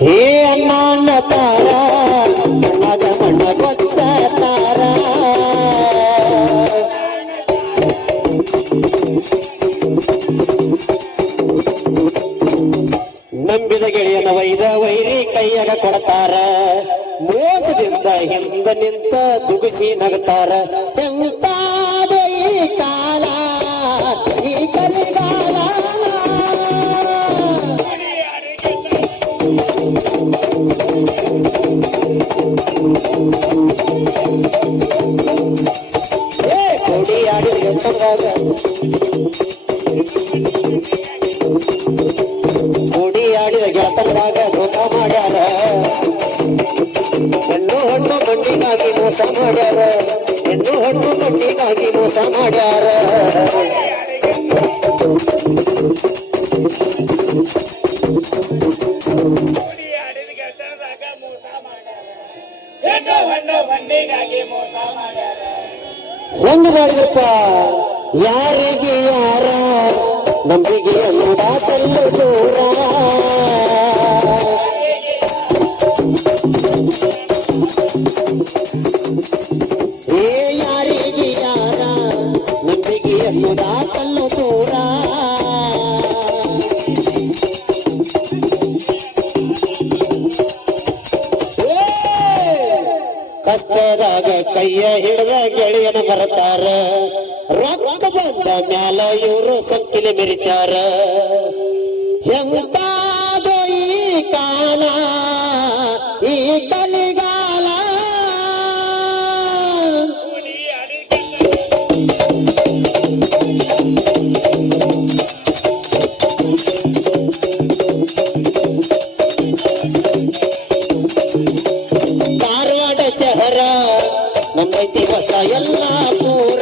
ಹೇ ಅಣ್ಣ ಅನ್ನತಾರ ಅಣ್ಣಗ ಮಣ್ಣ ಗೊತ್ತಾರ ನಂಬಿದ ಗೆಳೆಯನ ವೈದ ವೈರಿ ಕೈಯಾಗ ಕೊಡ್ತಾರ ಮೋಸದಿಂದ ಹಿಂದ ನಿಂತ ದುಗಿಸಿ ನಗತಾರ ಎಂತಾದ ಈ ಕಾಲ ಈ ಕಲಿಗಾಲ ಕೊಡಿ ಆಡಿದ ಕೊಡಿ ಆಡಿದ ಗೆಳತನದಾಗ ಧೋಕ ಮಾಡ್ಯಾರ ಹೆಣ್ಣು ಹಣ್ಣು ಮಂಡಿಗಾಗಿ ಮೋಸ ಮಾಡ್ಯಾರ ಹೆಣ್ಣು ಹಣ್ಣು ಮಂಡಿಗಾಗಿ ಮೋಸ ಮಾಡ್ಯಾರ ಹೆಂಗ ಮಾಡಿದ್ರಪ್ಪ ಯಾರಿಗೆ ಯಾರ ನಂಬಿಗೆ ಅನ್ನೋದಾತಲ್ಲ ದೂರ ಏ ಯಾರಿಗೆ ಯಾರ ನಂಬಿಗೆ ಅನ್ನೋದಾತಲ್ಲ ದೂರ ಕಷ್ಟದಾಗ ಕೈಯ ಹಿಡಿದ ಗೆಳೆಯನ ಬರತಾರ ರೊಕ್ಕ ಬಂದ ಮ್ಯಾಲ ಇವರು ಸಂಕಿಲೆ ಮೆರಿತಾರ ಎಂತಾದೋ ಈ ಕಾಲ ಈ ಕಲಿಗಾಲ ಧಾರವಾಡ ಶಹರ ನಮ್ಮೈತಿ ಹೊಸ ಎಲ್ಲ ಪೂರ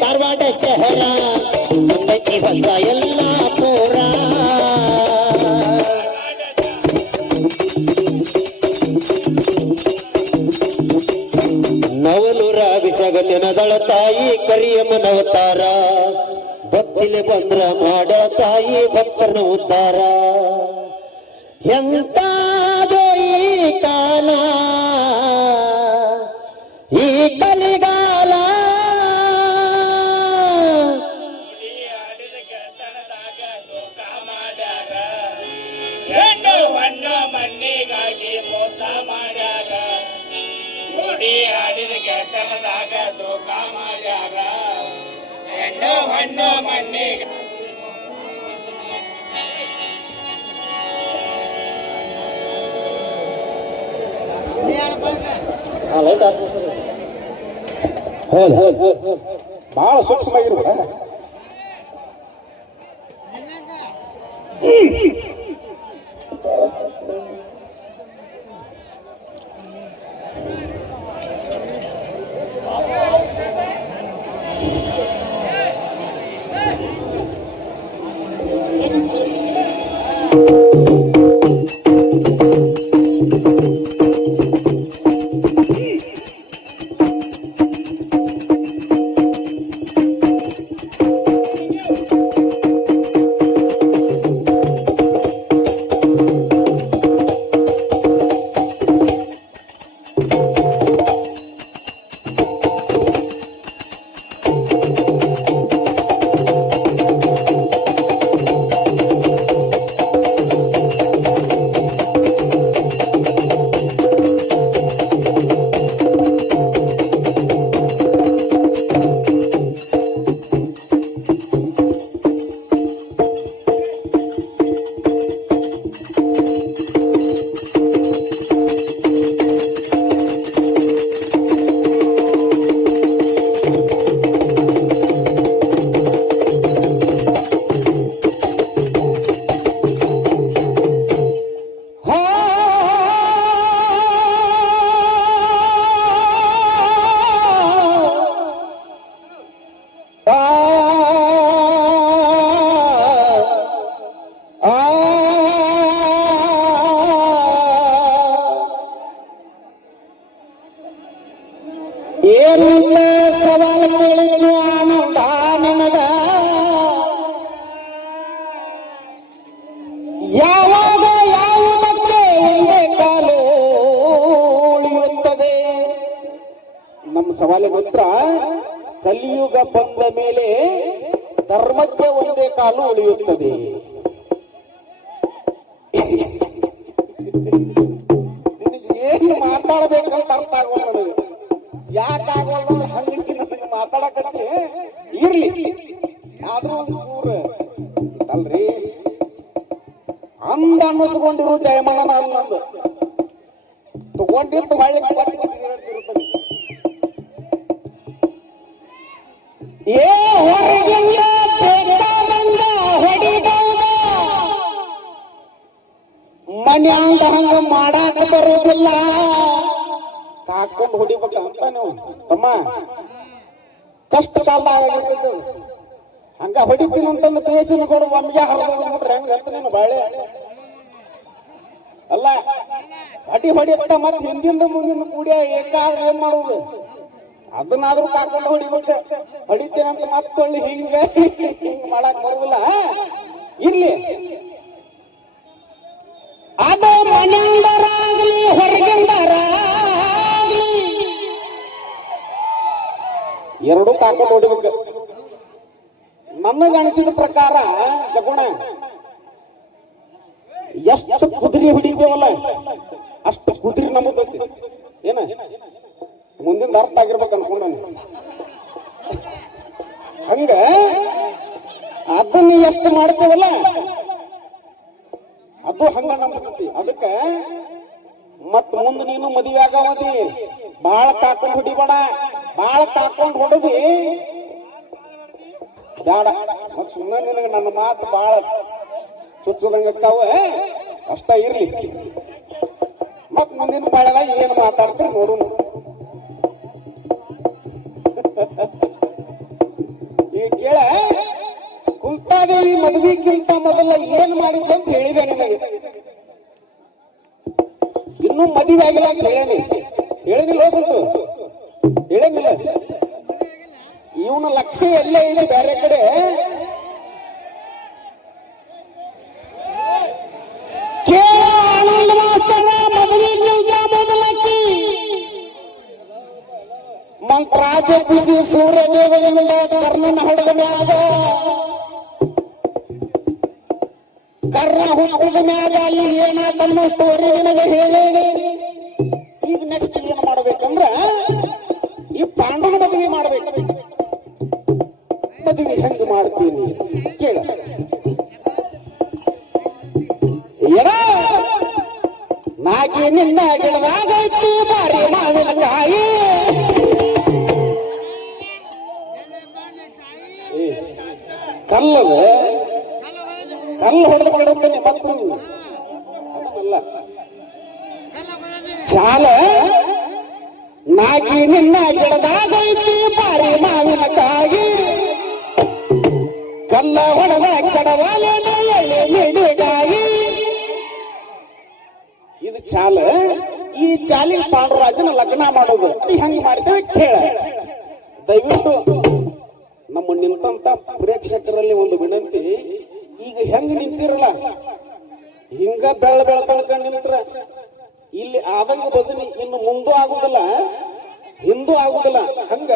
ಧಾರವಾಡ ಶಹರ ನಮ್ಮೈತಿ ಹೊಸ ಎಲ್ಲ ಪೂರ ನವಲೂರ ಬಿಸಗಲಿನ ದಳ ತಾಯಿ ಕರಿಯಮ್ಮನವತಾರ ಭಕ್ತಿಲೆ ಬಂದ್ರ ಮಾಡಳ ತಾಯಿ ಭಕ್ತರನ ಉದ್ಧಾರ ಎಂತಾದೋ ಈ ಕಾಲ ಈ ಕಲಿಗಾಲ ಹೆಣ್ಣು ಹಣ್ಣು ಮಣ್ಣಿಗಾಗಿ ಮೋಸ ಮಾಡ್ಯಾರ ಗುಡಿ ಆಡಿದ ಗೆಳತನದಾಗ ಧೋಕ ಮಾಡ್ಯಾರ ಹೆಣ್ಣು ಹಣ್ಣು ಮಣ್ಣಿಗೆ ಬಹಳ ಸೂಕ್ಷ್ಮವಾಗಿರ್ಬೇಡ ಏನಿಲ್ಲ ಸವಾಲ್ ಸವಾಲಿನ ಉತ್ತರ ಕಲಿಯುಗ ಬಂದ ಮೇಲೆ ಧರ್ಮಕ್ಕೆ ಒಂದೇ ಕಾಲು ಉಳಿಯುತ್ತದೆ. ಏನು ಮಾತಾಡಬೇಕಂತ ಅರ್ಥ ಆಗೋಲ್ಲ, ಯಾಕೆ ಆಗೋಲ್ಲ ಹಂಗೆ ನನಗೆ ಮಾತಾಡಕತ್ತಿ. ಇರ್ಲಿ ಆದ್ರೂ ಒಂದು ಚೂರು ಅಲ್ರಿ ಅಂದ ಅನ್ನಿಸ್ಕೊಂಡಿರು ಜಯಮಾನ ಅನ್ನೋದು ತಗೊಂಡಿರ್ತು ಹೊಳ್ಳಿ ಏ ಹೊರಗಿಲ್ಲ ಮನ್ಯಾಂದ ಹಂಗ ಮಾಡಾಕ ಬರೋದಿಲ್ಲ, ಕಾಕೊಂಡು ಹೊಡಿಬೇಕ ಅಂತ ನೀವು ತಮ್ಮ ಕಷ್ಟ ಕಾಲದಾಗ ಹಂಗ ಹೊಡಿತೀನಿ ಅಂತಂದು ಬೇಸಿನ ಕೊಡು ಒಮ್ಮಿಗೆ ಹರಿದ್ರೆ ಹೆಂಗ ಅಂತ ನೀನು ಬಾಳೆ ಅಲ್ಲ ಹೊಡಿಯತ್ತ ಮತ್ ಹಿಂದಿಂದ ಮುಂದಿನ ಕೂಡಿಯ ಏಕಾದ್ರೆ ಏನ್ ಮಾಡುದು, ಅದನ್ನಾದ್ರೂ ಕಾಕೊಂಡು ಹೊಡಿಬೇಕು. ಹೊಡಿತೀನಿ ಅಂತ ಮತ್ತೊಳ್ಳಿ ಹಿಂಗ ಮಾಡಕ್ ಬರುದಿಲ್ಲ. ಇರ್ಲಿ ಅದು ಮನೆಯಿಂದರಾಗ್ಲಿ ಹೊರಗಿಂದರಾಗ್ಲಿ ಎರಡೂ ಕಾಕೊಂಡು ಹೊಡಿಬೇಕು. ನನಗನಿಸಿದ ಪ್ರಕಾರ ಜಗುಣ ಎಷ್ಟು ಕುದುರೆ ಹಿಡಿದೇವಲ್ಲ ಅಷ್ಟು ಕುದುರೆ ನಂಬುತ್ತೈತಿ. ಏನ ಮುಂದಿನ ಅರ್ಥ ಆಗಿರ್ಬೇಕು ಅನ್ಕೊಂಡ ಹಂಗ ಅದನ್ನ ಎಷ್ಟು ಮಾಡ್ತೇವಲ್ಲ ಅದು ಹಂಗ ನಂಬತೈತಿ. ಅದಕ್ಕ ಮತ್ ಮುಂದೆ ನೀನು ಮದುವೆ ಆಗವದಿ ಬಾಳ ಕಾಕೊಂಡು ಹೊಡಿಬೇಡ, ಬಾಳ ಕಾಕೊಂಡು ಹೊಡದಿ ಬೇಡ. ಮತ್ ಸುಮ್ಮನೆ ನಿನಗೆ ನನ್ನ ಮಾತು ಬಾಳ ಚುಚ್ಚದಂಗಕ್ಕಾವ ಅಷ್ಟ ಇರ್ಲಿ. ಮತ್ ಮುಂದಿನ ಬಾಳದಾಗ ಏನು ಮಾತಾಡ್ತೀರಿ ನೋಡು. ಈಗ ಕೇಳ ಕುಂತಾದೇವಿ ಮದುವೆಗಿಂತ ಮೊದಲ ಏನ್ ಮಾಡಿದ್ದು ಅಂತ ಹೇಳಿದೆ ನಿನಗೆ. ಇನ್ನೂ ಮದುವೆ ಆಗಿಲ್ಲ ಅಂತ ಹೇಳಿನಿಲ್ಲ ಸ್ವಲ್ಪ ಹೇಳಂಗಿಲ್ಲ. ಇವನ ಲಕ್ಷ್ಯ ಎಲ್ಲೇ ಇದೆ ಬೇರೆ ಕಡೆ. ಆನಂದ ಮಾಸ್ತರ ಮದುವೆಗಿಂತ ಮೊದಲಕ್ಕಿ ಮಂತ್ರಾಜ ಖುಷಿ ಸೂರ್ಯದೇವನಿಂದ ಕರ್ಣನ ಹಡದ ಮ್ಯಾಗ ಕರ್ಣ ಹುಟ್ಟಿದ ಮ್ಯಾಗ ಅಲ್ಲಿ ಏನಾದನ್ನು ಸ್ಟೋರಿ ನಿನಗೆ ಹೇಳೇನೆ. ಈಗ ನೆಕ್ಸ್ಟ್ ಏನ್ ಮಾಡ್ಬೇಕಂದ್ರ ಈ ಪಾಂಡವನ ಮದುವೆ ಮಾಡ್ಬೇಕು. ಮದುವೆ ಹೆಂಗ ಮಾಡ್ತೀನಿ ಕೇಳ. ಎಡ ನಾಗಿ ನಿನ್ನ ಗಿಡದಾಗೈತಿ ಬಾರಿ ಮಾವಿನಕಾಯಿ, ಕಲ್ಲದ ಕಲ್ಲು ಹೊಡೆದು ಬಿಡುತ್ತೇನೆ ಮತ್ತಲ್ಲ ಚಾಲ. ನಾಗಿ ನಿನ್ನ ಗಿಡದಾಗೈತಿ ಬಾರಿ ಮಾವಿನಕಾಯಿ, ಕಲ್ಲ ಹೊಡೆದ ಕಡವಾಲೆಗಾಯಿ. ಇದು ಚಾಲ. ಈ ಚಾಲಿನ ಪಾಂಡುರಾಜನ ಲಗ್ನ ಮಾಡೋದು ಹೆಂಗ್ ಮಾಡ್ತೇವೆ ಕೇಳ. ದಯವಿಟ್ಟು ನಮ್ಮ ನಿಂತ ಪ್ರೇಕ್ಷಕರಲ್ಲಿ ಒಂದು ವಿನಂತಿ, ಈಗ ಹೆಂಗ್ ನಿಂತಿರಲ್ಲ ಹಿಂಗ ಬೆಳ್ಕೊಂಡ್ ನಿಂತ್ರ ಇಲ್ಲಿ ಆದಂಗ ಭಜನೆ ಇನ್ನು ಮುಂದೂ ಆಗುದಿಲ್ಲ ಹಿಂದೂ ಆಗುದಿಲ್ಲ. ಹಂಗ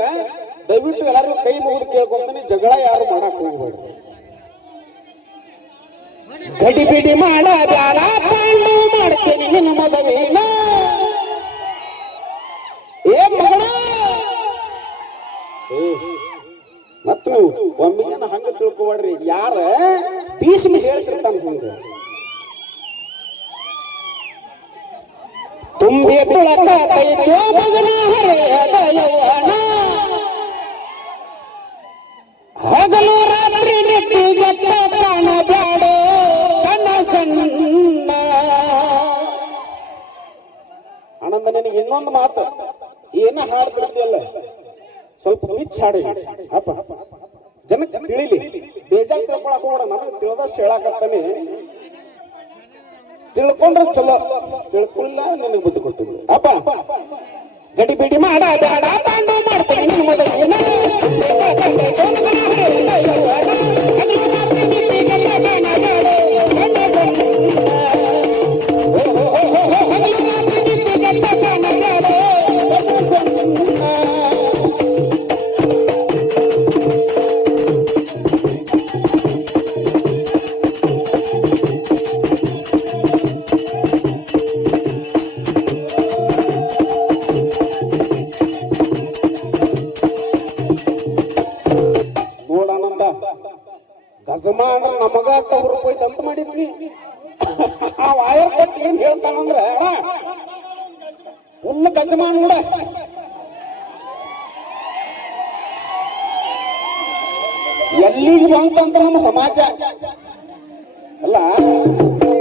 ದಯವಿಟ್ಟು ಎಲ್ಲರಿಗೂ ಕೈ ಮುಗಿದು ಕೇಳ್ಕೊಂತಾನೆ, ಜಗಳ ಯಾರು ಮಾಡಕ್ ಹೋಗ್ಬೇಡ. ಗಡಿಬಿಡಿ ಮಾಡ ಬ್ಯಾಡ ಪಾಂಡು ಮಾಡ್ತೇನೆ ನಿನ್ನ ಮದುವೆನ. ಏ ಮಗಳ ಮತ್ತ ನೀವು ಒಮ್ಮಿಗೆ ಹಂಗ ತಿಳ್ಕೊಬೇಡ್ರಿ. ಯಾರ ಭೀಷ್ಮ ಹೇಳ್ತಿರ್ತಾನ ಹಿಂಗ ತುಂಬಿ ತುಳಕ ಕೈತೋ ಮಗನ ಹರೆಯದ ಯೌವನ, ಹಗಲು ರಾತ್ರಿ ನಿಟ್ಟಿ ಗಟ್ಟ ಕಾಣ ಬ್ಯಾಡೋ ಕಣ್ಣ ಸಣ್ಣ. ಆನಂದ ನಿನಗೆ ಇನ್ನೊಂದು ಮಾತು, ಏನ ಹಾಡ್ತಿರ್ತಿಯಲ್ಲ ಸ್ವಲ್ಪ ಮಿಚ್ ಹಾಡಿ ಅಪ್ಪ ಜನಕ್ಕೆ ತಿಳಿಲಿ. ಬೇಜಾರು ತಿಳ್ಕೊಳಕ್ ಹೋಗೋಣ, ನನಗೆ ತಿಳಿದಷ್ಟು ಹೇಳಾಕತ್ತಾನೆ. ತಿಳ್ಕೊಂಡ್ರೆ ಚಲೋ, ತಿಳ್ಕೊಳ್ಳಿಲ್ಲ ನಿನಗೆ ಬುದ್ಧಿ ಕೊಟ್ಟಿದ್ದೆ ಅಪ್ಪ. ಗಡಿಬಿಡಿ ಮಾಡ ಬೇಡ ಪಾಂಡು ಮಾಡ್ತೇನೆ ನಿನ್ನ ಮದುವೆನ. ಗಜಮ ಅಂದ್ರ ನಮಗ ಟವರ್ ಹೋಯ್ತು ಅಂತ ಮಾಡಿದ್ನಿ ಆ ವಾಯರ್ ಕೊಟ್ಟು ಏನ್ ಹೇಳ್ತಾನಂದ್ರ ಫುಲ್ ಗಜಮ ನೋಡ ಎಲ್ಲಿಗೆ ಬಂತಂತ ನಮ್ಮ ಸಮಾಜ ಅಲ್ಲ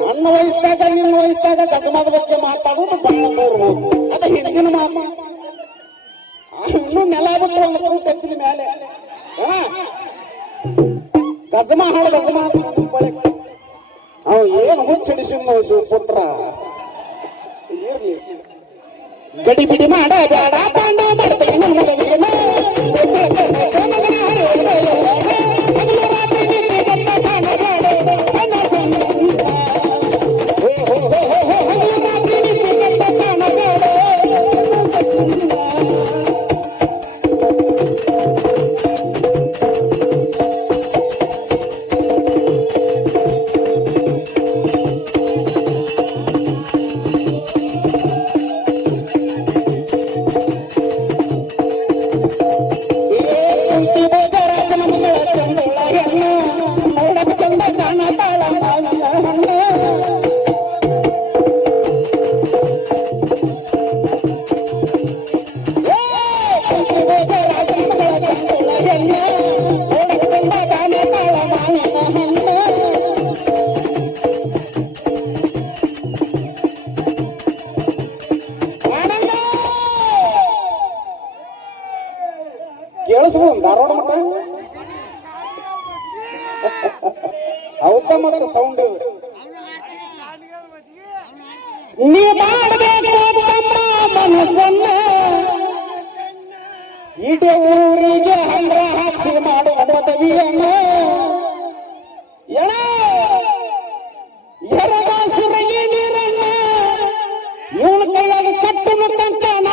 ನನ್ನ ವಯಸ್ಸಾಗ ನಿನ್ನ ವಯಸ್ಸಾಗ ಗಜಮದ ಬಗ್ಗೆ ಮಾತಾಡೋದು ಬಹಳ ನೋಡ್ಬೋದು ಅದ ಹಿಂದಿನ ಮಾಮ ಇನ್ನೂ ನೆಲ ಬಿಟ್ಟು ಒಂದು ತೆತ್ತಿನ ಮೇಲೆ ಗಜಮ ಹಾಳು ಗಜಮ ಅವ ಏನು ಹುಚ್ಚಿಡಿಸಿದ ಪುತ್ರ ಇರ್ಲಿ ಗಡಿ ಬಿಡಿ ಮಾಡ ಬೇಡ ಪಾಂಡ ಮಾಡ್ತೇನೆ ಕೇಳಿಸ್ಬೋದು ಧಾರವಾಡ ಮಟ್ಟ ಹೌದ ಮತ್ತೆ ಸೌಂಡ್ ನೀ ಮಾಡಬೇಕು ಮನಸ್ಸನ್ನ ಇಡೀ ಊರಿಗೆ ಹಂದ್ರ ಹಾಕ್ಸಿ ಮಾಡುವ ಮದುವೆಯನ್ನ ಎರಗಾಸುರಗಿ ನೀರನ್ನ ಇವಳ ಕೈಯಾಗ ಕಟ್ಟು ಮುತ್ತಂತಾನ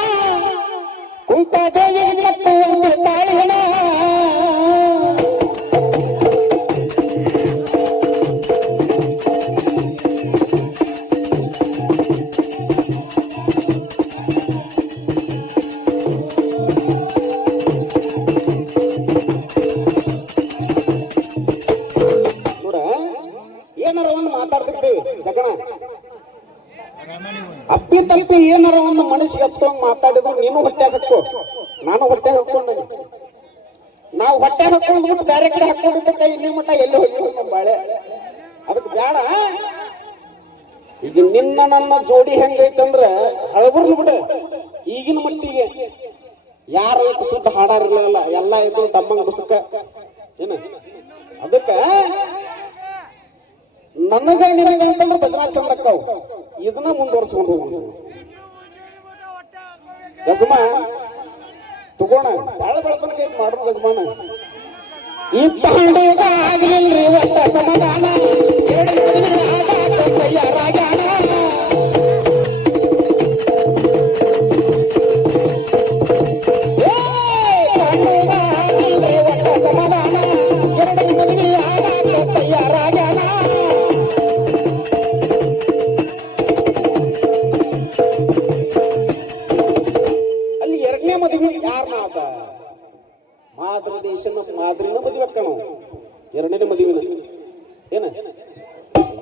ಕುಂತ ದೇವಿಗೆ ಕಟ್ಟು ಒಂದು ತಾಳಿಹಣ ಏನಾರ ಒಂದು ಮಾತಾಡ್ತಿರ್ತೀವಿ ಜಗಣ ಅಪ್ಪಿ ತಪ್ಪಿ ಏನಾರ ಒಂದು ಮನುಷ್ಯ ಹಚ್ಕೊಂಡ್ ಮಾತಾಡಿದ್ರು ನೀನು ಹೊಟ್ಟೆ ಹಾಕೋ ನಾನು ಹೊಟ್ಟೆ ಹಾಕೊಂಡೆ ನಾವು ಹೊಟ್ಟೆ ಹಾಕೊಂಡ್ಬಿಟ್ಟು ಬೇರೆ ಕಡೆ ಹಾಕೊಂಡಿದ್ದಕ್ಕೆ ಇಲ್ಲಿ ಮಟ್ಟ ಎಲ್ಲಿ ಹೋಗಿ ನಮ್ಮ ಬಾಳೆ ಅದಕ್ಕೆ ಬೇಡ ಈಗ ನಿನ್ನ ನನ್ನ ಜೋಡಿ ಹೆಂಗೈತಂದ್ರ ಅಳಬರ್ಲು ಬಿಡ ಈಗಿನ ಮಟ್ಟಿಗೆ ಯಾರ ಸುದ್ದ ಹಾಡಾರಿರ್ಲಿಲ್ಲ ಎಲ್ಲ ಇದು ಡಮ್ಮಂಗ ಬುಸಕ ಏನ ಅದಕ್ಕ ನನಗ ನಿನಗ ಅಂತಂದ್ರೆ ಬಸವರಾಜ ಚಂದಕ್ಕವು ಇದನ್ನ ಮುಂದುವರ್ಸ್ಕೊಂಡು ಹೋಗ್ಬೋದು ಗಜಮ ತಗೋಣ ಬಾಳ ಬೆಳತನಕ ಇದು ಮಾಡ್ರು ಗಜಮಾನ ಈ ಪಾಂಡುಗ ಆಗ್ಲಿಲ್ರಿ ಒಟ್ಟ ಸಮಾಧಾನ ತಯಾರಾಗ್ಯಾನ ಪಾಂಡುಗ ಆಗ್ಲಿಲ್ರಿ ಒಟ್ಟ ಸಮಾಧಾನ ಎರಡು ಮದುವೆ ಆಗಾಕ ತಯಾರಾಗ್ಯಾನ ಅಲ್ಲಿ ಎರಡನೇ ಮದುವೆ ಯಾರನ್ನ ಆತ ಮಾದರಿ ದೇಶನ ಮಾದರಿನ ಮದುವೆ ಅಕ್ಕ ನಾವು ಎರಡನೇ ಮದುವಿನ ಏನ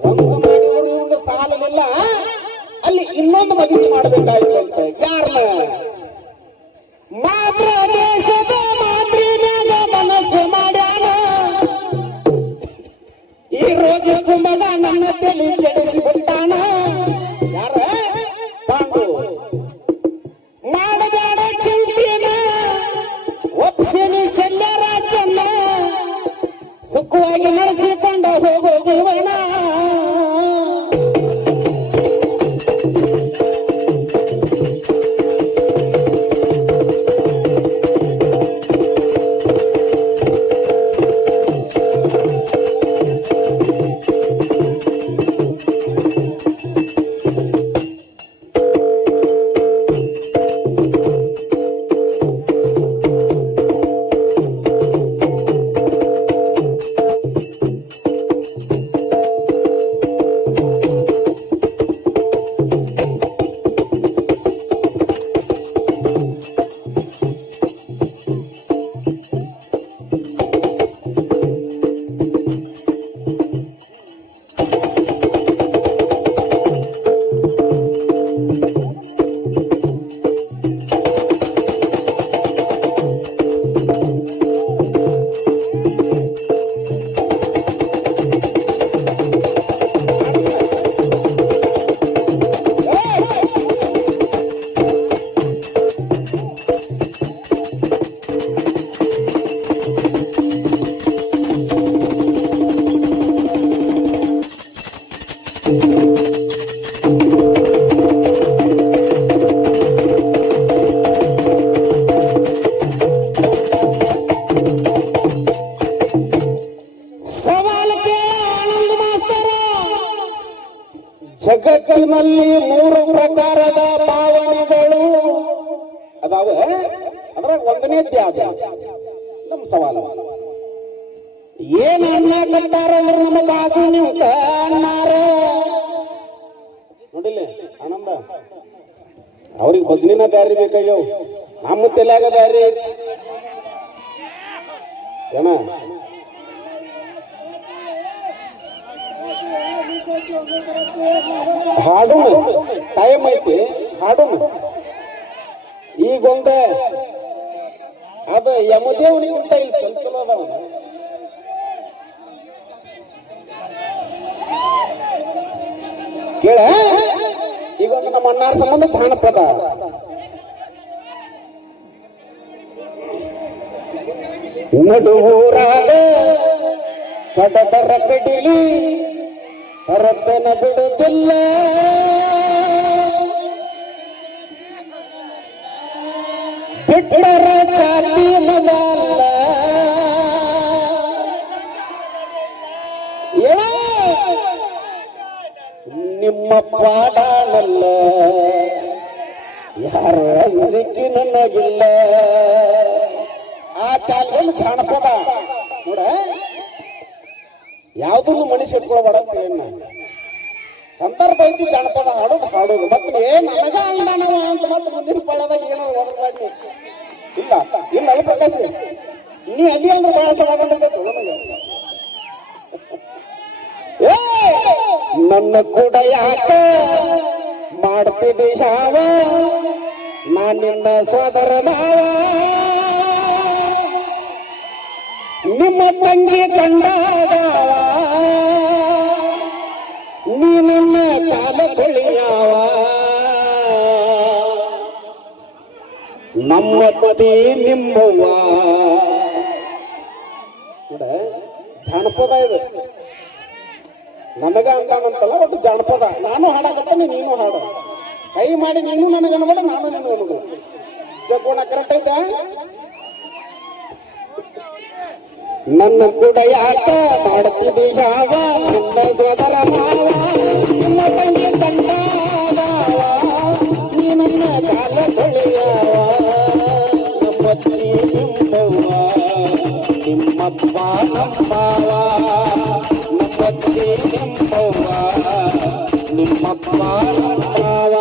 ಒಂದು ಮಾಡಿದ್ರು ಒಂದು ಸಾಲವಿಲ್ಲ ಅಲ್ಲಿ ಇನ್ನೊಂದು ಮದುವೆ ಮಾಡಬೇಕಾಯ್ತು ಅಂತ ಯಾರನ್ನ ಮಾದ್ರ ದೇಶದ ಮಾದ್ರಿನಾಗ ಮನಸ್ಸು ಮಾಡ್ಯಾನ ಈ ರೋಗಿ ಕುಂಬಗ ನನ್ನ ತಲೆ ಕೆಡಿಸಿ ಬಿಟ್ಟಾನ ಯಾರ ಪಾಂಡು ಮಾಡಬೇಡ ಚಿಂತಿನ ಒಪ್ಸಿನಿ ಶಲ್ಯರಾಜನ್ನ ಸುಖವಾಗಿ ನಡೆಸಿಕೊಂಡ ಹೋಗೋ ಜೀವನ ಜಗತ್ತಿನಲ್ಲಿ 3 ಪ್ರಕಾರದ ಭಾವನೆಗಳು ಅದಾವೆ. ಅದ್ರಾಗ ಒಂದನೇದ್ದು ಯಾವ್ದು? ನಮ್ಮ ಸವಾಲು. ಏನ್ ಅನ್ನಕತ್ತಾರ ಅಂದ್ರೆ ನಮ್ಮ ಬಾಜು ನೀವು ಅಣ್ಣಾರ ನೋಡಿಲ್ಲ ಆನಂದ, ಅವ್ರಿಗೆ ಭಜನಿನ ಬ್ಯಾರಿ ಬೇಕಾಗ್ಯವು, ನಮ್ಮ ತಲೆಯಾಗ ಬ್ಯಾರಿ ಐತಿ ಏನ. ಹಾಡೋಣ, ಟೈಮ್ ಐತಿ, ಹಾಡೋಣ. ಈಗೊಂದ ಅದು ಯಮದೇವನಿಗಿಂತ ಇಲ್ಲಿ ಚಲೋ ಅದಾವ. ಕೇಳ, ಈಗೊಂದು ನಮ್ಮ ಅಣ್ಣಾರ ಸಂಬಂಧ ಜಾನಪದ. ನಡುವೂರಾಗ ಕಡದರ ಕಡಿಲಿ ಹೊರತನ ಬಿಡುತ್ತಿಲ್ಲ, ಬಿಟ್ಟರ ಜಾತಿ ಮಗಲ್ಲ. ನಿಮ್ಮ ಪಾಡಾನಲ್ಲ ಯಾರ ಅಂಜಿಕೆ ನನಗಿಲ್ಲ. ಆ ಚಾಲದಲ್ಲಿ ಜಾನಪದ ನೋಡ, ಯಾವುದನ್ನು ಮನುಷ್ಯ ಇಟ್ಕೊಳ್ಬೇಡ ಅಂತ ಹೇಳ. ಸಂದರ್ಭ ಐತಿ ಜಾನಪದ ಹಾಡೋದು ಮತ್ತೆ ನನಗ ಅಂದಾನವ ಅಂತ ಮತ್ತೆ ಮುಂದಿನ ಪಳ್ಳದಾಗ ಏನೋ ಓದಬಾಡಿ ಇಲ್ಲ ಇಲ್ಲ. ಅಲ್ಲ ಪ್ರಕಾಶ್, ನೀ ಅಲ್ಲಿ ಅಂದ್ರೆ ಬಹಳ ಸಮಾಧಾನ ನನಗೆ. ನನ್ನ ಕೂಡ ಯಾಕ ಮಾಡ್ತಿದ್ದಿ ಯಾವ, ನಾನಿನ್ನ ಸೋದರ ಮಾವ. ನಿಮ್ಮ ತಂಗಿ ಕಂಡಾಗ ನೀ ನನ್ನ ಕಾಲ ಕೊಳಿಯಾವ. ನಮ್ಮ ಪತಿ ನಿಮ್ಮವ್ವ. ನೋಡ, ಜಾನಪದ ಇದು. ನನಗ ಅಂತಾನಂತಲ್ಲ, ಒಟ್ಟು ಜಾನಪದ. ನಾನು ಹಾಡಕತ್ತಾನೆ, ನೀನು ಹಾಡು. ಕೈ ಮಾಡಿ ನೀನು ನನಗೆ ಅನ್ಬೇಡ, ನಾನು ನಿನಗೆ ಅನ್ನೋದು. ಜಗೋಣ ಕರೆಕ್ಟ್ ಐತಾ? ನನ್ನ ಕೂಡ ಯಾಕ ಮಾಡ್ತಿದ್ದಿ ಯಾವ, ನನ್ನ ಸೋದರ ಮಾವ. ನಿಮ್ಮ ತಂಗಿ ಕಂಡಾಗ ನೀ ನನ್ನ ಕಾಲ ಕೊಳಿಯಾವ. ನಮ್ಮತ್ತಿ ನಿಮ್ಮವ್ವ, ನಿಮ್ಮಪ್ಪ ನಮ್ಮವ. ನಮ್ಮತ್ತಿ ನಿಮ್ಮವ್ವ, ನಿಮ್ಮಪ್ಪ ನಮ್ಮವ.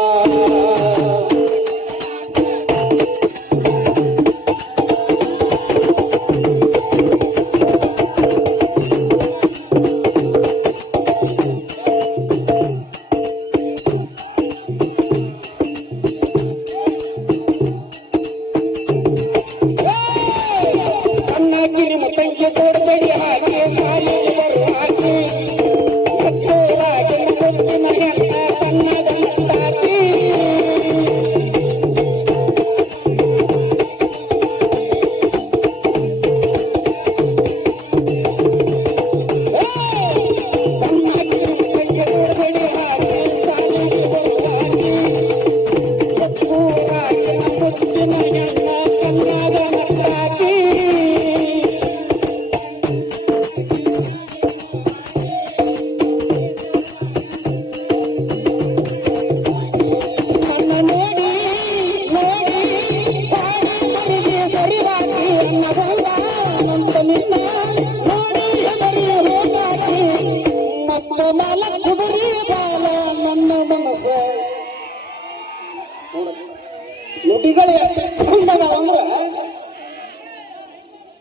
ನುಡಿಗಳು ಎಷ್ಟು ಚಂದ ಅಂದ್ರೆ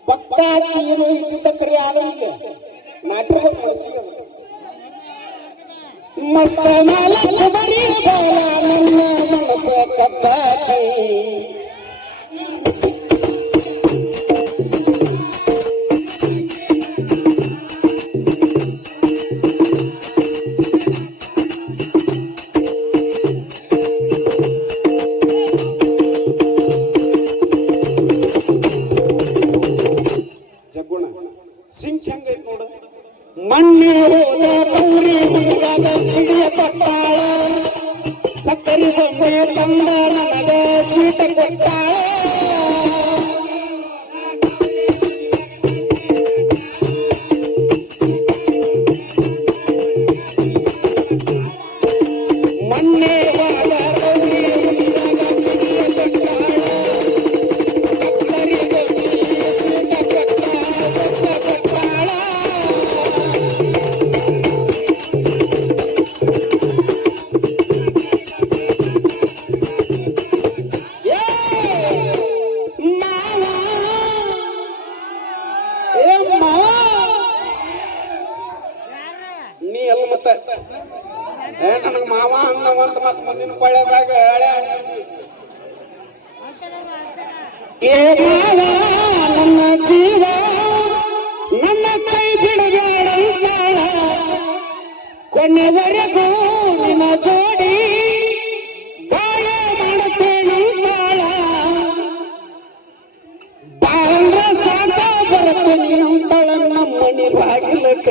ಪಕ್ಕಾಗಿ ಏನು ಇದ್ದಿದ್ದ ಕಡೆ ಆದಂಗೆ ನಾಟಿರ್ಬೇಕು ಮನಸ್ಸಿಗೆ. ಮಸ್ತ ಮಾಲ ಕುಬರಿ ಬಾಲ ನನ್ನ ಮನಸ್ಸ ಕದ್ದಾಕಿ ಮಣ್ಣೆ ಹೋದ ಕೌರಿ ಹುಡುಗಾಗ ಹಿಡಿಯ ಕೊಟ್ಟಾಳ ಸಕ್ಕರೆ ಬೊಂಬೆ ತಂದ ನನಗ ಸ್ವೀಟ ಕೊಟ್ಟಾಳ ಮಣ್ಣೆ ಹೋದ ಕೌರಿ ಹುಡುಗಾಗ ಹಿಡಿಯ ಕೊಟ್ಟಾಳ ಸಕ್ಕರೆ ಬೊಂಬೆ ಸ್ವೀಟ ಕೊಟ್ಟಾಳ ನೀ ಎಲ್ಲ ಮತ್ತೆ ನನಗ ಮಾವ ಅನ್ನವಂತ ಮತ್ ಮುಂದಿನ ಪಳ್ಯದಾಗ ಏ ಮಾವ ನನ್ನ ಜೀವ ನನ್ನ ಕೈ ಬಿಡಬೇಡ ಕೊನೆವರೆಗೂ ನಿನ್ನ ಜೋಡಿ ಬಾಳ ಮಾಡುತ್ತೇನೆ ಬಾಳ ಸಾಕ ಬರ್ತೇನೆ ಅಂತಳ ನಮ್ಮ ಮನೆ ಬಾಗಿಲಕ್ಕ